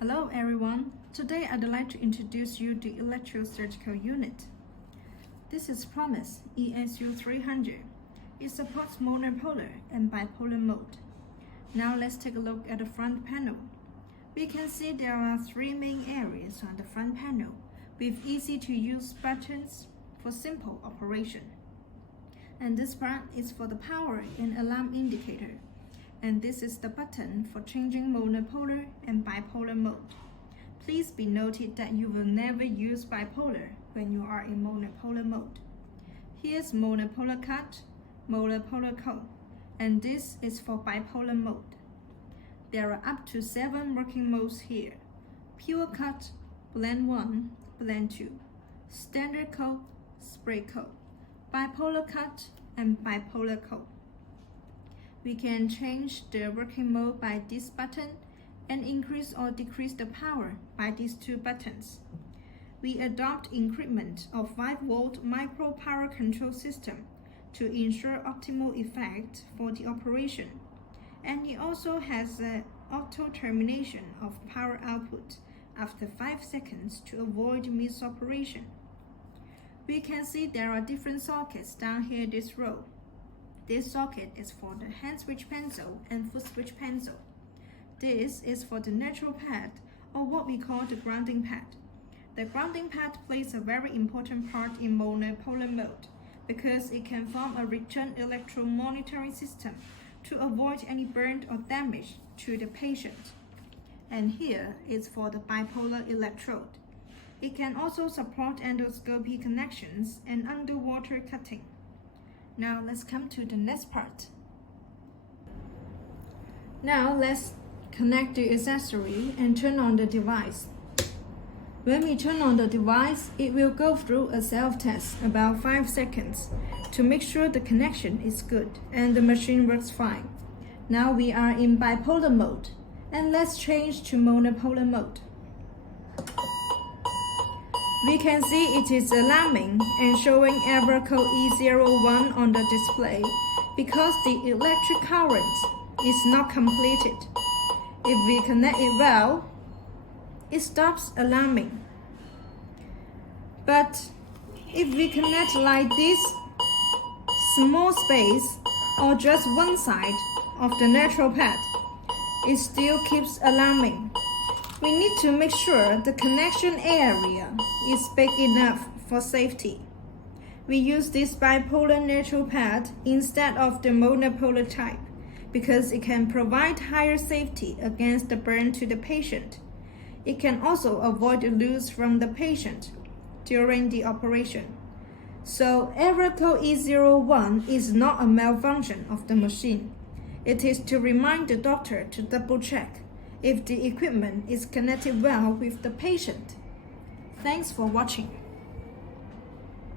Hello everyone, today I'd like to introduce you to Electrosurgical Unit. This is Promise ESU300. It supports monopolar and bipolar mode. Now let's take a look at the front panel. We can see there are three main areas on the front panel with easy to use buttons for simple operation. And this part is for the power and alarm indicator. And this is the button for changing monopolar and bipolar mode. Please be noted that you will never use bipolar when you are in monopolar mode. Here's monopolar cut, monopolar cut, and this is for bipolar mode. There are up to 7 working modes here: pure cut, blend 1, blend 2, standard cut, spray cut, bipolar cut, and bipolar cut. We can change the working mode by this button and increase or decrease the power by these two buttons. We adopt increment of 5-volt micro power control system to ensure optimal effect for the operation. And it also has an auto termination of power output after 5 seconds to avoid misoperation. We can see there are different sockets down here this row. This socket is for the hand switch pencil and foot switch pencil. This is for the neutral pad, or what we call the grounding pad. The grounding pad plays a very important part in monopolar mode because it can form a return electromonitoring system to avoid any burn or damage to the patient. And here is for the bipolar electrode. It can also support endoscopy connections and underwater cutting. Now let's come to the next part. Now let's connect the accessory and turn on the device. When we turn on the device, it will go through a self-test about 5 seconds to make sure the connection is good and the machine works fine. Now we are in bipolar mode, and let's change to monopolar mode. We can see it is alarming and showing error code E01 on the display because the electric current is not completed. If we connect it well, it stops alarming. But if we connect like this, small space or just one side of the neutral pad, it still keeps alarming. We need to make sure the connection area is big enough for safety. We use this bipolar neutral pad instead of the monopolar type because it can provide higher safety against the burn to the patient. It can also avoid the loss from the patient during the operation. So error code E01 is not a malfunction of the machine. It is to remind the doctor to double check if the equipment is connected well with the patient. Thanks for watching.